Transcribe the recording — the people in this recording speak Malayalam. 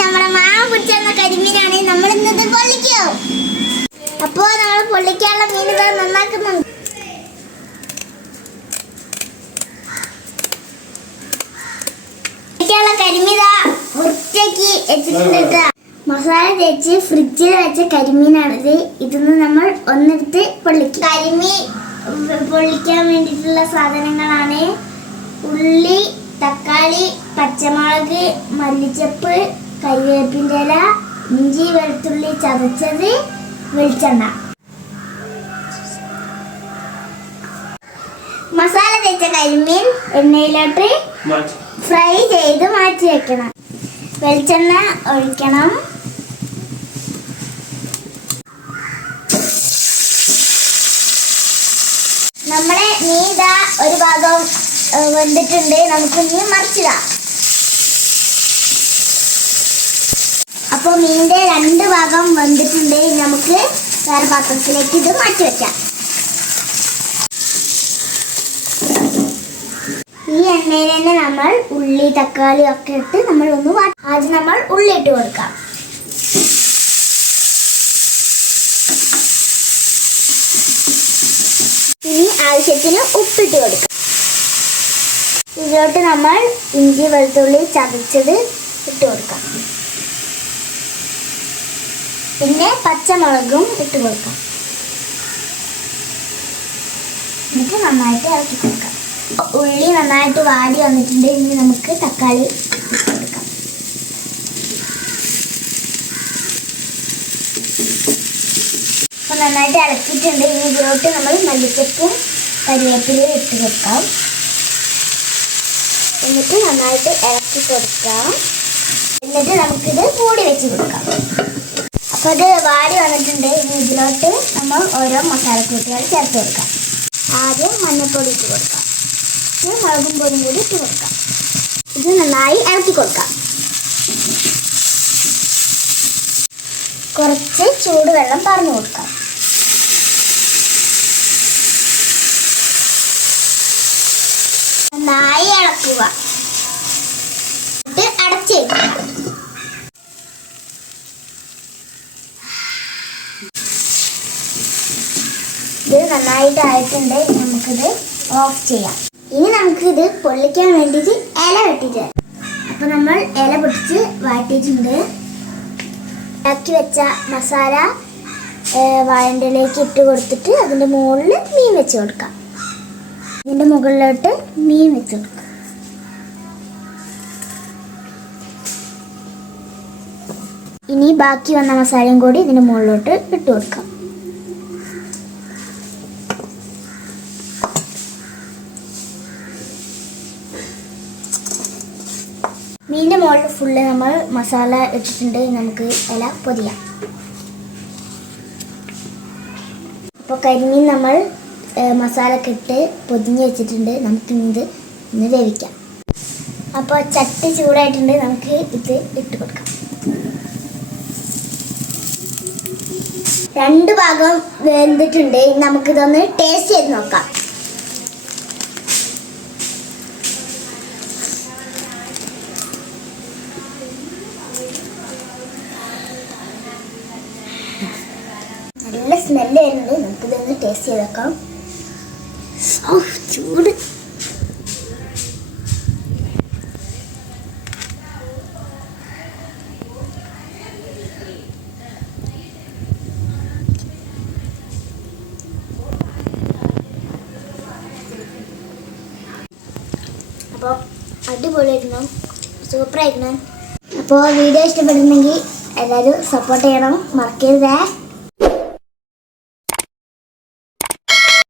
നമ്മുടെ മാങ്ങ പിടിച്ചെന്ന കരിമീനാണ് നമ്മൾ ഇന്നത് പൊള്ളിക്കോ. അപ്പോ നമ്മൾ പൊള്ളിക്കാനുള്ള മീൻ ഇത് നന്നാക്കുന്നുണ്ട്. കരിമീൻ വൃത്തിയാക്കി വെച്ചിട്ടുണ്ട്. മസാല തേച്ച് ഫ്രിഡ്ജിൽ വെച്ച കരിമീനാണിത്. ഇതിന്ന് നമ്മൾ ഒന്നെടുത്ത് പൊള്ളിക്കും. കരിമീൻ പൊള്ളിക്കാൻ വേണ്ടിയിട്ടുള്ള സാധനങ്ങളാണ് ഉള്ളി, തക്കാളി, പച്ചമുളക്, മല്ലിച്ചപ്പ്, കരിവേപ്പിൻ്റെ ഇല, ഇഞ്ചി വെളുത്തുള്ളി ചതച്ചത്, വെളിച്ചെണ്ണ. മസാല തേച്ച കരിമീൻ എണ്ണയിലോട്ട് ഫ്രൈ ചെയ്ത് മാറ്റി വെക്കണം. വെളിച്ചെണ്ണ ഒഴിക്കണം. നമ്മുടെ മീൻ ഒരു ഭാഗം വെന്തിട്ടുണ്ട്. നമുക്ക് മീൻ മറിച്ചിടാം. അപ്പോൾ മീനിന്റെ 2 ഭാഗം വെന്തിട്ടുണ്ട്. നമുക്ക് വേറെ പാത്രത്തിലേക്ക് ഇത് മാറ്റി വെക്കാം. ഈ എണ്ണയിൽ തന്നെ നമ്മൾ ഉള്ളി, തക്കാളി ഒക്കെ ഇട്ട് നമ്മൾ ഒന്ന് ആദ്യം നമ്മൾ ഉള്ളി ഇട്ട് കൊടുക്കാം. ഇനി ആവശ്യത്തിന് ഉപ്പിട്ട് കൊടുക്കാം. ഇതിലോട്ട് നമ്മൾ ഇഞ്ചി വെളുത്തുള്ളി ചതച്ചത് ഇട്ട് കൊടുക്കാം. പിന്നെ പച്ചമുളകും ഇട്ട് കൊടുക്കാം. എന്നിട്ട് നന്നായിട്ട് ഇളക്കി കൊടുക്കാം. ഉള്ളി നന്നായിട്ട് വാടി വന്നിട്ടുണ്ട്. ഇനി നമുക്ക് തക്കാളി ഇട്ട് കൊടുക്കാം. അപ്പോൾ നന്നായിട്ട് ഇളക്കിയിട്ടുണ്ട്. ഇനി ഇതിലോട്ട് നമ്മൾ മല്ലിച്ചപ്പും കരിവേപ്പിലയും ഇട്ട് കൊടുക്കാം. എന്നിട്ട് നന്നായിട്ട് ഇളക്കി കൊടുക്കാം. എന്നിട്ട് നമുക്കിത് മൂടി വെച്ച് കൊടുക്കാം. അപ്പോൾ ഇത് വാടി വന്നിട്ടുണ്ട്. ഇനി ഇതിലോട്ട് നമ്മൾ ഓരോ മസാലക്കൂട്ടുകൾ ചേർത്ത് കൊടുക്കാം. ആദ്യം മഞ്ഞൾപ്പൊടി ഇട്ട് കൊടുക്കാം. മുളകും പൊടിയും കൂടി ഇട്ട് കൊടുക്കാം. ഇത് നന്നായി ഇളക്കി കൊടുക്കാം. കുറച്ച് ചൂടുവെള്ളം പറഞ്ഞു കൊടുക്കാം. നന്നായി ഇളക്കുക. എന്നിട്ട് അടച്ച് വയ്ക്കുക. ഇത് നന്നായിട്ട് ആയിട്ടുണ്ട്. നമുക്കിത് ഓഫ് ചെയ്യാം. ഇനി നമുക്കിത് പൊള്ളിക്കാൻ വേണ്ടിയിട്ട് ഇല വെട്ടിയിട്ട്. അപ്പോൾ നമ്മൾ ഇല പൊട്ടിച്ച് വാട്ടിയിട്ടുണ്ട്. ഇളക്കി വെച്ച മസാല വാഴൻ്റെ ഇലയിലേക്ക് ഇട്ട് കൊടുത്തിട്ട് അതിൻ്റെ മുകളിൽ മീൻ വെച്ച് കൊടുക്കാം. ഇതിൻ്റെ മുകളിലോട്ട് മീൻ വെച്ച് കൊടുക്കാം. ഇനി ബാക്കി വന്ന മസാലയും കൂടി ഇതിൻ്റെ മുകളിലോട്ട് ഇട്ട് കൊടുക്കാം. മീനിൻ്റെ മുകളിൽ ഫുള്ള് നമ്മൾ മസാല ഇട്ടിട്ടുണ്ട്. നമുക്ക് ഇല പൊതിയാം. അപ്പോൾ കരിമീൻ നമ്മൾ മസാലയൊക്കെ ഇട്ട് പൊതിഞ്ഞ് വെച്ചിട്ടുണ്ട്. നമുക്കിത് ഒന്ന് വേവിക്കാം. അപ്പോൾ ചട്ടി ചൂടായിട്ടുണ്ട്. നമുക്ക് ഇത് ഇട്ട് കൊടുക്കാം. 2 ഭാഗം വെന്തിട്ടുണ്ട്. നമുക്കിതൊന്ന് ടേസ്റ്റ് ചെയ്ത് നോക്കാം. നല്ല സ്മെല്ല് വരുന്നുണ്ട്. നമുക്കിതൊന്ന് ടേസ്റ്റ് ചെയ്ത് നോക്കാം. ചൂട്. അപ്പോൾ അടിപൊളിയായിരുന്നു. സൂപ്പറായിരുന്നു. അപ്പോൾ വീഡിയോ ഇഷ്ടപ്പെടുന്നെങ്കിൽ എല്ലാവരും സപ്പോർട്ട് ചെയ്യണം. മറക്കരുതേ.